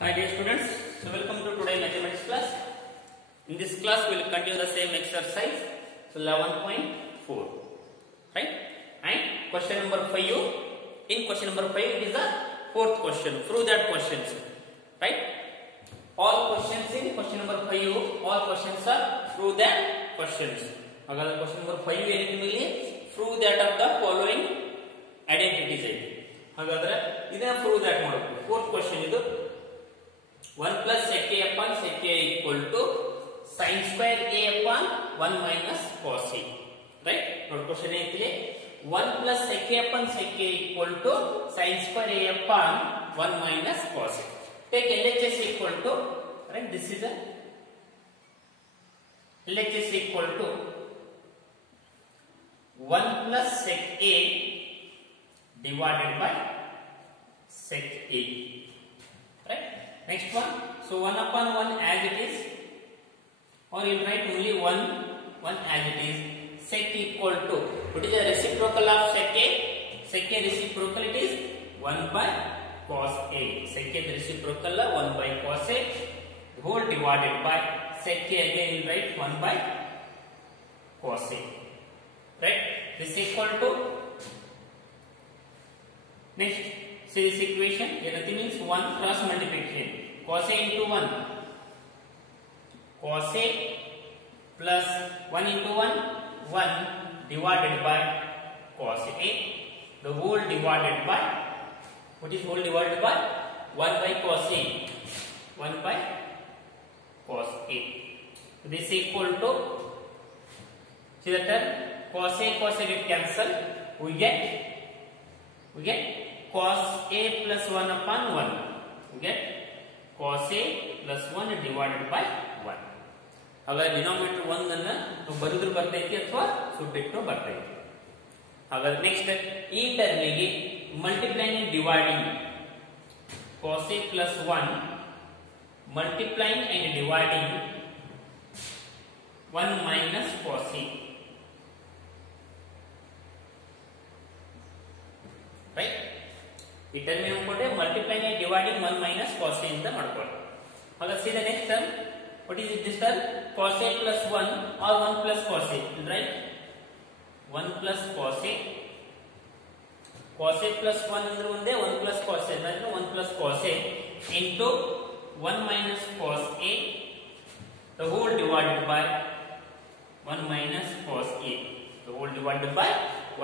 Hi dear students, so welcome to today mathematics class. In this class we will continue the same exercise, so 11.4, right? And question number 5, in question number 5 it is the fourth question, prove that questions, right? All questions in question number 5, all questions are prove that questions. Hagadre question number 5 ಏನಂತ ಇಲ್ಲಿ prove that of the following identities ಇದೆ. ಹಾಗಾದ್ರೆ ಇದನ್ನ prove that ಮಾಡಬೇಕು. Fourth question ಇದು 1 plus sec a upon sec a equal to sin square a upon 1 minus cos a, right? Note question ಏನಿದೆ 1 plus sec a upon sec a equal to sin square a upon 1 minus cos a. Take LHS equal to, right? This is a LHS equal to 1 plus sec a divided by sec a, right? Next one, so 1 upon 1 as it is, or you write only 1 as it is. Sec equal to, what is the reciprocal of sec a? Sec a reciprocal it is 1 by cos a. Sec a reciprocal 1 by cos a whole divided by sec a, again you write 1 by cos a, right? This equal to, next see this equation, nothing means 1 cross multiplication, cos a into 1, cos a plus 1 into 1 divided by cos a, the whole divided by, what is whole divided by? 1 by cos a, 1 by cos a. This equal to, see the term, cos a get cancel, we get cos a plus 1 upon 1, we get cos a plus 1 divided by 1. ಹಾಗಾದ್ರೆ denominator 1 ಅನ್ನು ಬರೆದ್ರು ಬರ್ತೈತಿ ಅಥವಾ ಸುಟ್ಟಿಟ್ಟು ಬರ್ತೈತಿ. ಹಾಗಾದ್ರೆ next ಈ ಟರ್ಮಿಗೆ multiplying and dividing cos a plus 1 multiplying and dividing 1 minus cos a, right? ಈ ಟರ್ಮ್ ಏನು ಕೊಟ್ಟೆ multiplying and dividing 1 minus cos a ಇಂದ ಮಾಡ್ಕೊಳ್ಳಿ. ಹಾಗಾದ್ರೆ see the next term, what is this term? Cos a plus 1 or 1 plus cos a, right? 1 plus cos a, cos a plus 1 ಅಂದ್ರೆ ಒಂದೇ, 1 plus cos a ಅಂದ್ರೆ 1 plus cos a into 1 minus cos a the whole divided by 1 minus cos a, the whole divided by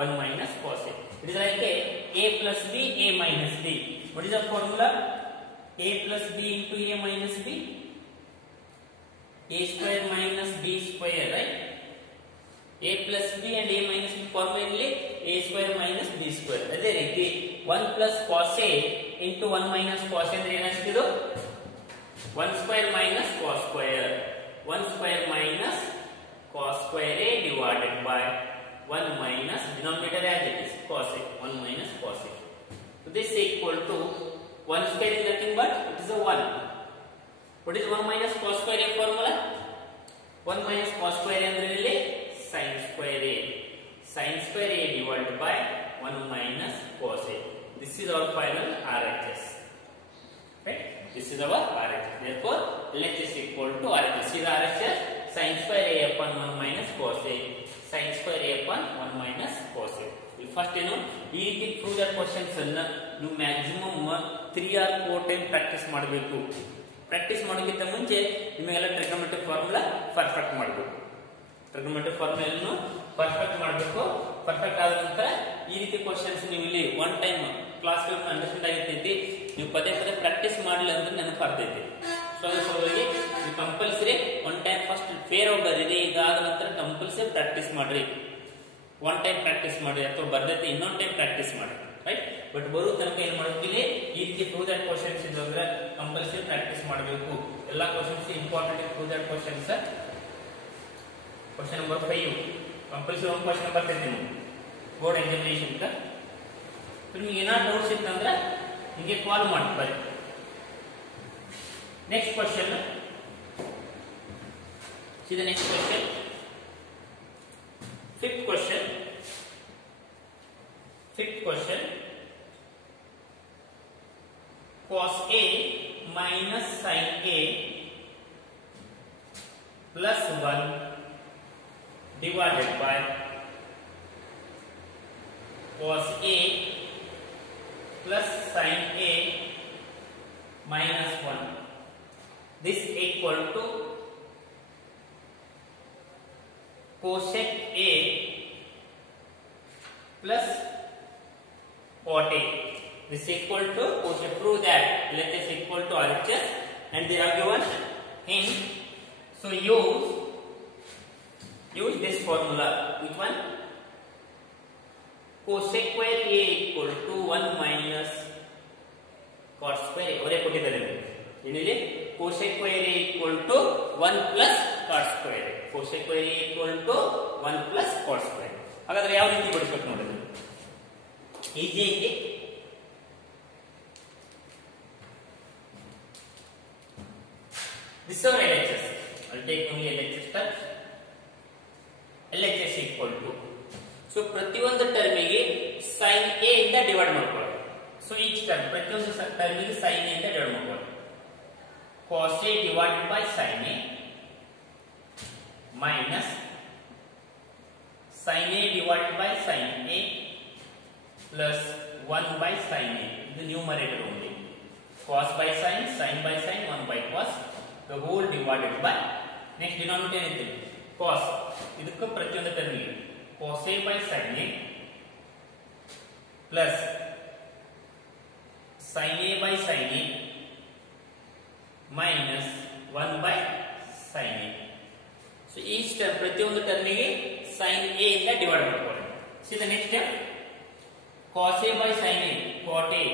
1 minus cos a. It is like a plus b, a minus b. What is the formula? A plus b into a minus b, a square minus b square, right? A plus b and a minus b formula a square minus b square. ಅದೇ ರೀತಿ 1 plus cos a into 1 minus cos a ಅಂದ್ರೆ ಏನಾಗ್ತಿದೆ? 1 square minus cos square, 1 square minus cos square a divided by 1 minus denominator as it is cos a, 1 minus cos a. So this is equal to 1 square is nothing but it is a 1. What is 1 minus cos square a formula? 1 minus cos square a ಅಂದ್ರೆ ಇಲ್ಲಿ sin square a, sin square a divided by 1 minus cos a. This is our final RHS, right? This is our RHS. Therefore LHS equal to RHS. See the RHS, sin square a upon 1 minus cos a, sin square a upon 1 minus cos a. First ಏನು ಈ ರೀತಿ prove that questions ಅನ್ನು ನೀವು maximum 3 or 4 time practice ಮಾಡಬೇಕು. Practice ಮಾಡೋಕ್ಕಿಂತ ಮುಂಚೆ ನಿಮಗೆಲ್ಲ ಟ್ರಿಗೊನೋಮೆಟ್ರಿ formula perfect ಮಾಡಬೇಕು. ಟ್ರಿಗೊನೋಮೆಟ್ರಿ ಫಾರ್ಮುಲಾವನ್ನು ಪರ್ಫೆಕ್ಟ್ ಮಾಡಬೇಕು. ಪರ್ಫೆಕ್ಟ್ ಆದ ನಂತರ ಈ ರೀತಿ ಕ್ವಶನ್ಸ್ ನೀವು ಇಲ್ಲಿ ಒನ್ ಟೈಮ್ ಕ್ಲಾಸ್ ಅಂಡರ್ಸ್ಟ್ಯಾಂಡ್ ಆಗಿರ್ತೈತಿ. ನೀವು ಪದೇ ಪ್ರಾಕ್ಟೀಸ್ ಮಾಡಲಿಲ್ಲ ಅಂದ್ರೆ ನೆನಪಾಗ್ತೈತಿ. ಸೊ ಸಲುವಾಗಿ ನೀವು compulsory one time first fair out ಬರೀರಿ. ಇದಾದ ನಂತರ ಕಂಪಲ್ಸರಿ ಪ್ರಾಕ್ಟೀಸ್ ಮಾಡ್ರಿ. ಒನ್ ಟೈಮ್ ಪ್ರಾಕ್ಟೀಸ್ ಮಾಡಿ ಅಥವಾ ಬರ್ದೈತಿ ಇನ್ನೊಂದು ಟೈಮ್ ಪ್ರಾಕ್ಟೀಸ್ ಮಾಡಿ, ರೈಟ್? ಬಟ್ ಬರೋ ತನಕ ಏನ್ ಮಾಡಬೇಕಿಲ್ಲ, ಈ ರೀತಿ ಪ್ರೂವ್ ದಟ್ ಕ್ವಶನ್ಸ್ ಇದ್ರೆ ಕಂಪಲ್ಸರಿ ಪ್ರಾಕ್ಟೀಸ್ ಮಾಡಬೇಕು. ಎಲ್ಲಾ questions important prove that questions. Question number 5 compulsory ಒಂದು ಕ್ವಶನ್ ಬರ್ತೈತಿ ನಿಮ್ಗೆ ಬೋರ್ಡ್ ಎಕ್ಸಾಮಿನೇಷನ್. ನಿಮ್ಗೆ ಏನಾದ್ರು ಡೌಟ್ಸ್ ಇತ್ತಂದ್ರೆ ನಿಮಗೆ ಕಾಲ್ ಮಾಡಿ ಬರ್ರಿ. Next question, see the next question, fifth question. cos A minus sin A plus 1 divided by cos A plus sin A minus 1. This equal to cosec A plus cot A. This equal to cosec. Prove that let us equal to RHS, and they are given hint. So use this formula. Which one? Cosec square A equal to 1 minus cot square A. ಅವರೇ ಕೊಟ್ಟಿದ್ದಾರೆ ಏನಿದೆ cosec square A equal to 1 plus cot square A. Cosec square A equal to 1 plus cot square A. ಹಾಗಾದ್ರೆ ಯಾವ ರೀತಿ ಬಿಡಿಸಬೇಕು ನೋಡಿದ್ರೆ easy ಐತಿ. This is our LHS. I'll take only LHS first. LHS equal to, so ಪ್ರತಿಯೊಂದು ಟರ್ಮಿಗೆ sin A ಇಂದ divide ಮಾಡ್ಕೊಳ್ಳಿ. So each term ಪ್ರತಿಯೊಂದು ಟರ್ಮಿಗೆ sin A ಇಂದ ಡಿವೈಡ್ ಮಾಡ್ಕೊಳ್ಳಿ. cos A divided by sin A minus sin A divided by sin A plus 1 by sin A. The numerator only. Cos by sin, sin by sin, 1 by cos. The whole divided by next denominator ಏನಿದೆ cos. ಇದಕ್ಕೆ ಪ್ರತಿಯೊಂದು ಟರ್ಮಿಗೆ cos A by sin A plus sin A by sin A minus 1 by sin A. So each term ಪ್ರತಿಯೊಂದು ಟರ್ಮಿಗೆ sin A ಇಂದ divide ಮಾಡ್ಕೊಳ್ಳಿ. See the next step. Cos A by sin A, cot A.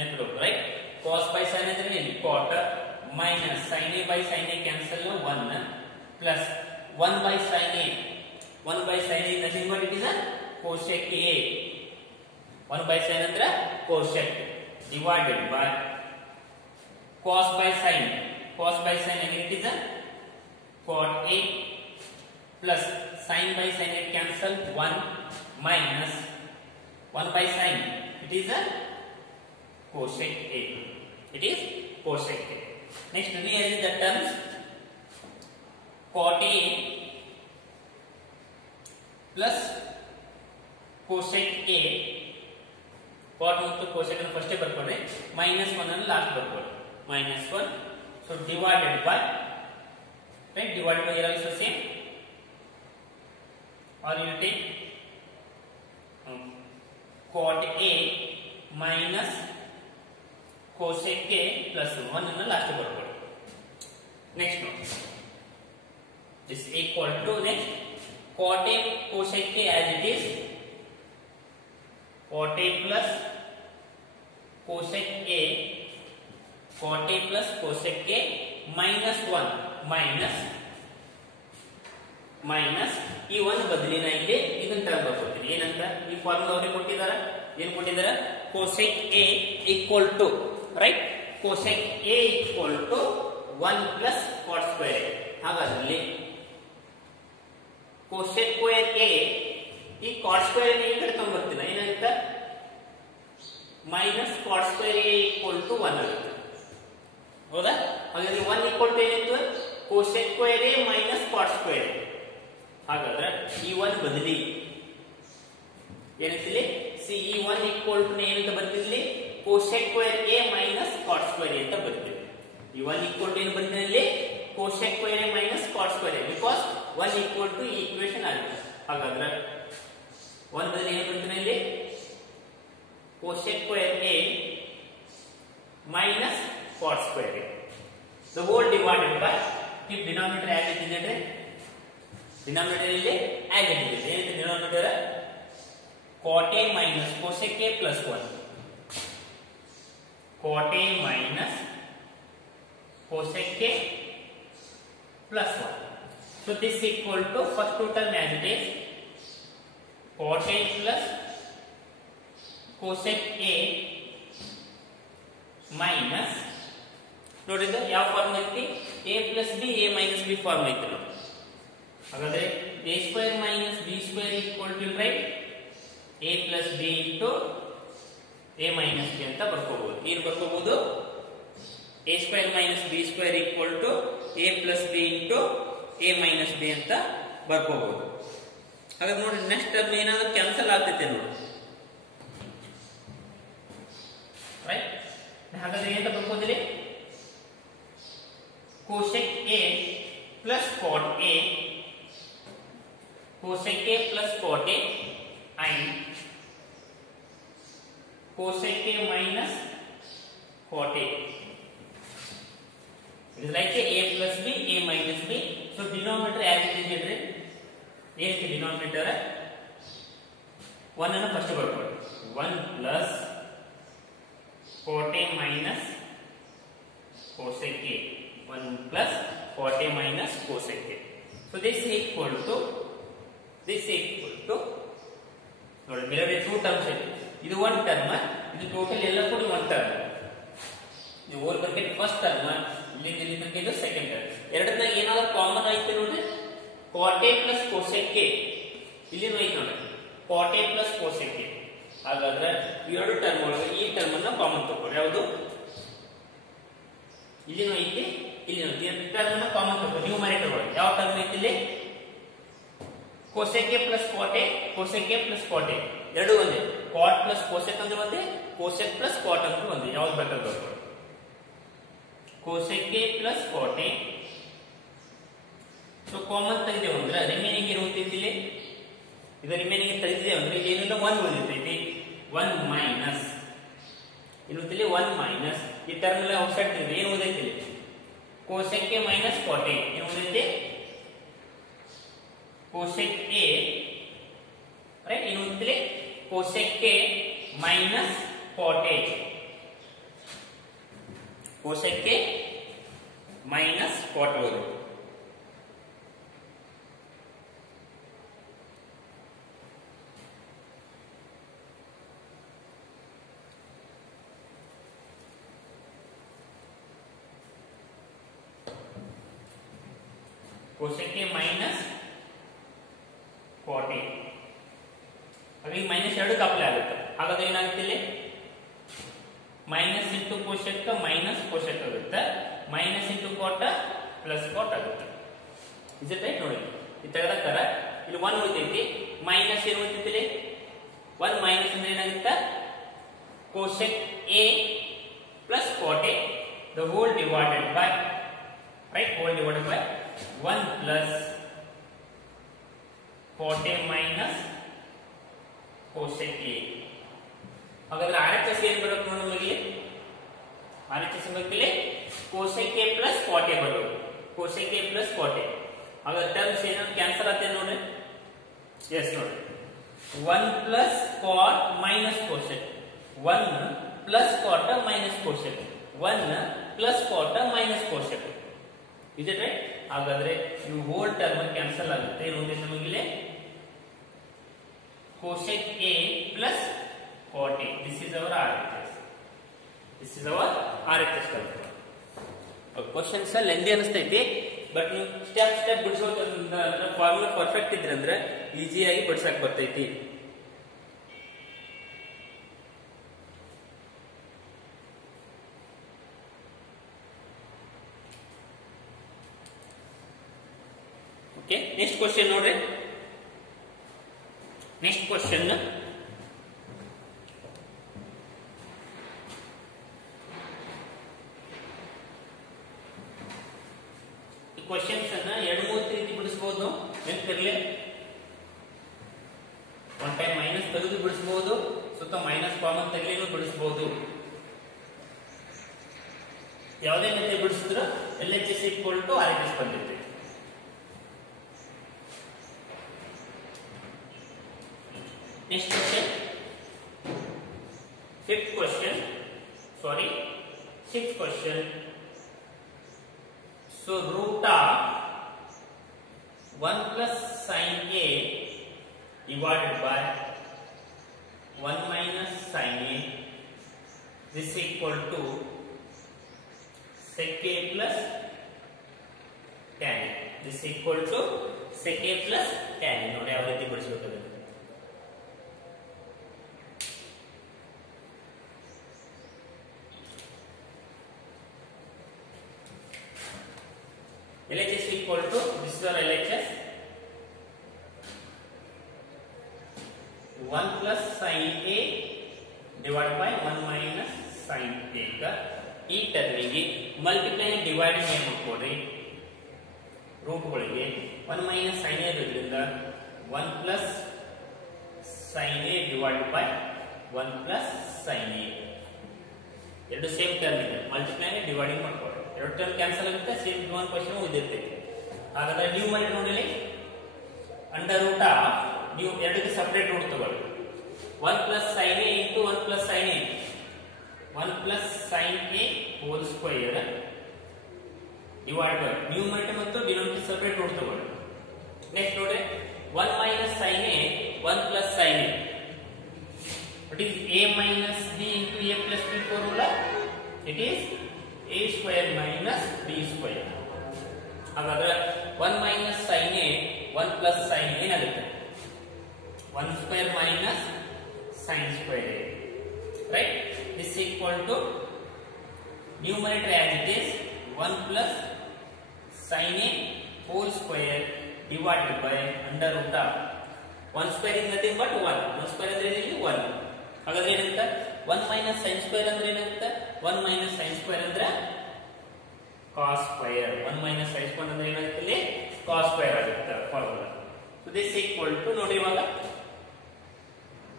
And right? Cos by sin ಅಂದ್ರೆ ಏನು? cot minus sin A by sin A cancel 1 plus 1 by sin A. 1 by sin A nothing but it is a cosec A. 1 by sin ಅಂದ್ರೆ cosec divided by cos by sin. Cos by sin again it is a cot A plus sin by sin A cancel 1 minus 1 by sin. It is a cosec A. It is cosec A. Next rearrange the terms. Cot A plus cosec A. Cot ಮತ್ತು cosec ಅನ್ನು first ಬರ್ಕೊಳ್ಳಿ, minus 1 ಅನ್ನು last ಬರ್ಕೊಳ್ಳಿ, minus 1. So divided by, right? Divided by here also same, or you take cot A minus cosec A plus 1 ಅನ್ನು last ಬರ್ಕೊಳ್ಳಿ. Next one. This equal to next cot A cosec A as it is, cot A plus cosec A, cot A plus cosec A minus 1 minus ಈ ಒಂದು ಬದಲಿನ ಇಲ್ಲಿ ಇದನ್ನ term ಬರ್ಕೊಳ್ತೀನಿ. ಏನಂತ ಈ formula ಅವರೇ ಕೊಟ್ಟಿದ್ದಾರೆ. ಏನು ಕೊಟ್ಟಿದ್ದಾರೆ? cosec A equal to, right? cosec A equal to 1 plus cot square A. ಹಾಗಾದ್ರೆ cosec square A ಈ cot square A ಈ ಕಡೆ ತಗೊಂಡ್ಬರ್ತೀನಿ. ಏನಾಗುತ್ತೆ? minus cot square A equal to 1 ಆಗುತ್ತೆ. ಹೌದಾ? ಹಾಗಾದ್ರೆ 1 equal to ಏನಿತ್ತು? cosec square A minus cot square A. ಹಾಗಾದ್ರೆ ಈ 1 ಬದಲಿ ಏನಿದೆ? ಸಿ ಈ 1 equal to ಏನಂತ ಬರ್ತಿದ್ಲಿ? cosec square A minus cot square A ಅಂತ ಬರ್ತಿದೆ. ಈ 1 equal to ಏನು ಬಂದಿದೆ ಇಲ್ಲಿ? cosec square A minus cot square A, because 1 equal to ಈ equation ಆಗುತ್ತೆ. ಹಾಗಾದ್ರೆ 1 ಬದಲಿ ಏನು ಬರ್ತಿದೆ ಇಲ್ಲಿ? cosec square A minus cot square A. The whole divided by, keep denominator as it is ಅಂದ್ರೆ denominator ಇಲ್ಲಿ as it is. ಏನಿದೆ denominator? cot A minus cosec A plus 1. cot A minus cosec A plus 1. So this equal to first two term as it is, cot A plus cosec A minus, ನೋಡಿದ್ರೆ ಯಾವ form ಐತಿ? a plus b, a minus b form ಐತಿ ನೋಡಿ. ಹಾಗಾದ್ರೆ a square minus b square equal to, right, a plus b into a minus b ಅಂತ ಬರ್ಕೋಬಹುದು. ಏನು ಬರ್ಕೋಬಹುದು? a square minus B square equal to a plus B into a minus B ಅಂತ ಬರ್ಕೋಬಹುದು. ಹಾಗಾದ್ರೆ ನೋಡಿ ನೆಕ್ಸ್ಟ್ ಟರ್ಮ್ ಏನಾದ್ರೂ cancel ಆಗ್ತೈತೆ ನೋಡಿ, ರೈಟ್? ಹಾಗಾದ್ರೆ ಏನಂತ ಬರ್ಕೋದ್ರಿ? Cosec a plus cot a, cosec a plus cot a and cosec a minus cot a. It is like a plus b, a minus b. So denominator as it is here. A के denominator 1 ಅನ್ನು first ಬರ್ಕೊಳ್ಳಿ. 1 plus cot a minus cosec a. 1 plus cot a minus cosec a. So this is equal to ನೋಡಿ ಮೇಲ್ಗಡೆ 2 terms ಇದೆ. ಇದು 1 term, ಇದು total ಎಲ್ಲ ಕೂಡ 1 ಟರ್ಮ್. ಇದು ಹೋಲ್ ಬ್ರಾಕೆಟ್ ಫಸ್ಟ್ ಟರ್ಮ್, ಇಲ್ಲಿ ತನಕ ಇದು ಸೆಕೆಂಡ್ ಟರ್ಮ್. ಎರಡನ್ನಾಗ ಏನಾದರೂ ಕಾಮನ್ ಐತೆ ನೋಡ್ರಿ, cot a plus cosec a. ಇಲ್ಲಿ ಐತೆ ನೋಡಿ cot a plus cosec a. ಹಾಗಾದ್ರೆ ಎರಡು ಟರ್ಮ್ ಒಳಗೆ ಈ ಟರ್ಮ್ ಅನ್ನು ಕಾಮನ್ ತಗೊಳ್ಳಿ. ಯಾವುದು? ಇಲ್ಲಿ ಐತಿ, ಇಲ್ಲಿ ಎರಡು ಟರ್ಮ್ ಅನ್ನು ಕಾಮನ್ ತಗೊಳ್ಳಿ. ನ್ಯೂಮರೇಟರ್ ಒಳಗೆ ಯಾವ ಟರ್ಮ್ ಐತಿ? ಇಲ್ಲಿ cosec a plus cot a, cosec a plus cot a ಎರಡು ಒಂದೇ. cot plus cosec ಅಂದ್ರೆ ಒಂದೇ, cosec plus cot ಅಂದ್ರೆ ಒಂದೇ. ಯಾವ್ದು ಬೇಕಾದ್ರೂ ಬರ್ಕೊಳ್ಳಿ. cosec a plus cot a. So common ತೆಗೆದೇವು ಅಂದ್ರೆ ರಿಮೈನಿಂಗ್ ಇರುತ್ತೈತಿ ಇಲ್ಲಿ. ಇದು ರಿಮೈನಿಂಗ್ ತೆಗೆದಿದ್ದೇವೆ ಅಂದ್ರೆ ಇಲ್ಲಿ ಏನಿಲ್ಲ 1 ಉಳಿತೈತಿ. 1 ಮೈನಸ್ ಇರುತ್ತಿಲ್ಲಿ 1 ಮೈನಸ್ ಈ ಟರ್ಮ್ ಎಲ್ಲ ಔಟ್ಸೈಡ್ ತೆಗೆದು ಏನು ಉಳಿದೈತಿ ಇಲ್ಲಿ? cosec a minus cot a. ಏನು ಉಳಿದೈತಿ? cosec a, right? ಏನು ಉಳಿದಿದೆ? cosec a minus cot a. cosec a minus cot a. cosec a minus cot a. ಹಾಗಾಗಿ ಮೈನಸ್ 2 ಅಪ್ಲೈ ಆಗುತ್ತೆ. ಹಾಗಾದ್ರೆ ಏನಾಗುತ್ತೆ ಇಲ್ಲಿ? Minus into cosec minus cosec ಆಗುತ್ತೆ, minus into cot plus cot ಆಗುತ್ತೆ. Is it right? ನೋಡಿ ಇದು ತೆಗೆದಕ್ಕಾರ ಇಲ್ಲಿ 1 ಉಳಿತೈತಿ, ಮೈನಸ್ ಏನು ಉಳಿತೈತಿ ಇಲ್ಲಿ? 1 ಮೈನಸ್ ಅಂದ್ರೆ ಏನಾಗುತ್ತೆ? Cosec a plus cot a the whole divided by, right? Whole divided by 1 plus cot a minus cosec a. ಹಾಗಾದ್ರೆ RHS ಏನು ಬರುತ್ತೆ ನೋಡಿ ನಮಗೆ? RHS ಬಗ್ಗೆ cosec a plus cot a ಬರುತ್ತೆ. cosec a plus cot a. ಹಾಗಾದ್ರೆ terms ಏನು cancel ಆಗುತ್ತೆ ನೋಡಿ. ಎಸ್ ನೋಡಿ 1 plus cot minus cosec, 1 plus cot minus cosec, 1 plus cot minus cosec. is it right? ಹಾಗಾದ್ರೆ ಈ ಹೋಲ್ ಟರ್ಮ್ ಕ್ಯಾನ್ಸಲ್ ಆಗುತ್ತೆ. ಏನು ಉಳಿದಿದೆ ನಮಗೆ ಇಲ್ಲಿ? cosec a plus cot a. This is our RHS. This is our RHS calculation. Questions lengthy ಅನಿಸ್ತೈತಿ, but ನೀವು step ಬಿಡಿಸೋದ್ರಿಂದ formula perfect ಇದ್ರೆ ಅಂದ್ರೆ ಈಸಿಯಾಗಿ ಬಿಡಿಸಕ್ ಬರ್ತೈತಿ. ಓಕೆ, ನೆಕ್ಸ್ಟ್ ಕ್ವಶನ್ ನೋಡ್ರಿ. ನೆಕ್ಸ್ಟ್ ಕ್ವಶನ್ ಈ ಕ್ವಶನ್ಸ್ ಅನ್ನ 2-3 ರೀತಿ ಬಿಡಿಸಬಹುದು. ನೆನಪಿರಲಿ, ಒನ್ ಟೈಮ್ ಮೈನಸ್ ತೆಗೆದು ಬಿಡಿಸಬಹುದು, ಸುತ್ತ ಮೈನಸ್ ಕಾಮನ್ ತೆಗೆದು ಬಿಡಿಸಬಹುದು. ಯಾವುದೇ ಮೆಥಡ್ ಬಿಡಿಸಿದ್ರು LHS ಈಕ್ವಲ್ ಟು RHS ಬಂದಿದೆ. Next question, sixth question. So root of 1 plus sin a divided by 1 minus sin a, this is equal to sec a plus tan a. This is equal to sec a plus tan a. ನೋಡಿ ಯಾವ ರೀತಿ ಬಿಡಿಸಬೇಕು. LHS equal to this is our LHS 1 plus sin A divided by 1 minus sin A का ಈ ಟರ್ಮಿಗೆ multiply dividing ಏನು ಮಾಡ್ಕೊಡ್ರಿ root ಗಳಿಗೆ 1 minus sin A ಇರೋದ್ರಿಂದ 1 plus sin A divided by 1 plus sin A ಎರಡು ಸೇಮ್ ಟರ್ಮ್ ಇದೆ multiply dividing ಮಾಡ್ಕೊಡ್ರಿ ಎರಡು term cancel ಆಗುತ್ತೆ same ಒಂದು ಕ್ವೆಶ್ಚನ್ ಉಳಿದಿರ್ತೈತೆ ಹಾಗಾದ್ರೆ ನ್ಯೂಮರೇಟರ್ ನೋಡಿ ಅಂಡರ್ ರೂಟ್ ಆಫ್ ನೀವು ಎರಡಕ್ಕೆ ಸಪರೇಟ್ ರೂಟ್ ತಗೊಳ್ಳಿ 1 plus sin A into 1 plus sin A 1 plus sin A whole square divided by numerator ಮತ್ತು ಡಿನೋಮಿನೇಟರ್ ಸಪರೇಟ್ ರೂಟ್ ತಗೊಳ್ಳಿ ನೆಕ್ಸ್ಟ್ ನೋಡಿ 1 minus sin A 1 plus sin A what is A minus B into A plus B formula it is A square minus B square ಹಾಗಾದ್ರೆ 1 minus sin A 1 plus sin A ಏನಾಗುತ್ತೆ 1 square minus sin square A right this is equal to numerator as it is 1 plus sin A whole square divided by under root of 1 square is nothing but 1 square ಅಂದ್ರೆ ಇಲ್ಲಿ 1 ಹಾಗಾದ್ರೆ ಏನಂತ 1 minus sin square ಅಂದ್ರೆ ಏನಂತ 1 minus sin square ಅಂದ್ರೆ cos square 1 minus sin square ಅಂದ್ರೆ ಏನಾಗುತ್ತೆ ಇಲ್ಲಿ cos square ಆಗುತ್ತೆ formula so this is equal to ನೋಡಿ ಇವಾಗ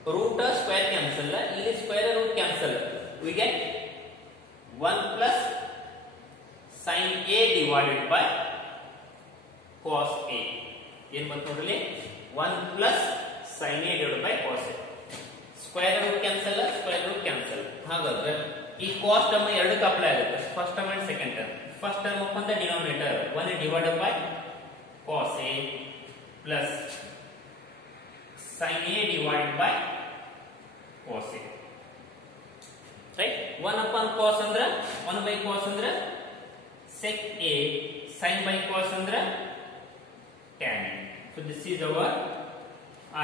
root square cancel ಇಲ್ಲಿ square root cancel we get 1 plus sin A divided by cos A ಏನು ಬಂತು ನೋಡ್ರಿ 1 plus sin A divided by cos A square root cancel ಹಾಗಾದ್ರೆ ಈ cos term ಎರಡಕ್ಕೆ apply ಆಗುತ್ತೆ first term and second term first term up ಅಂತ denominator 1 divided by cos A plus sin A divided by cos A right 1 upon cos ಅಂದ್ರೆ 1 by cos ಅಂದ್ರೆ sec A sin by cos ಅಂದ್ರೆ tan A so this is our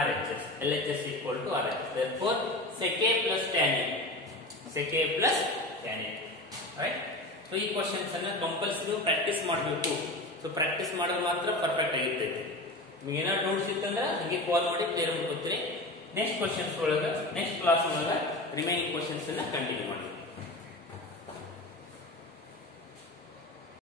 RHS LHS equal to RHS therefore sec A plus tan A right so ಈ questions ಅನ್ನು compulsory practice ಮಾಡಬೇಕು so practice ಮಾಡಿದ್ರೆ ಮಾತ್ರ perfect ಆಗಿರ್ತೈತೆ ನಿಮಗೆ ಏನಾದ್ರು doubts ಇತ್ತಂದ್ರೆ ಹಂಗೆ ಕಾಲ್ ಮಾಡಿ ಕ್ಲಿಯರ್ ಮಾಡ್ಕೊತೀರಿ ನೆಕ್ಸ್ಟ್ ಕ್ವೆಶ್ಚನ್ಸ್ ಒಳಗೆ ನೆಕ್ಸ್ಟ್ ಕ್ಲಾಸ್ ಒಳಗೆ ರಿಮೈನಿಂಗ್ ಕ್ವೆಶ್ಚನ್ಸ್ ಅನ್ನ ಕಂಟಿನ್ಯೂ ಮಾಡಿ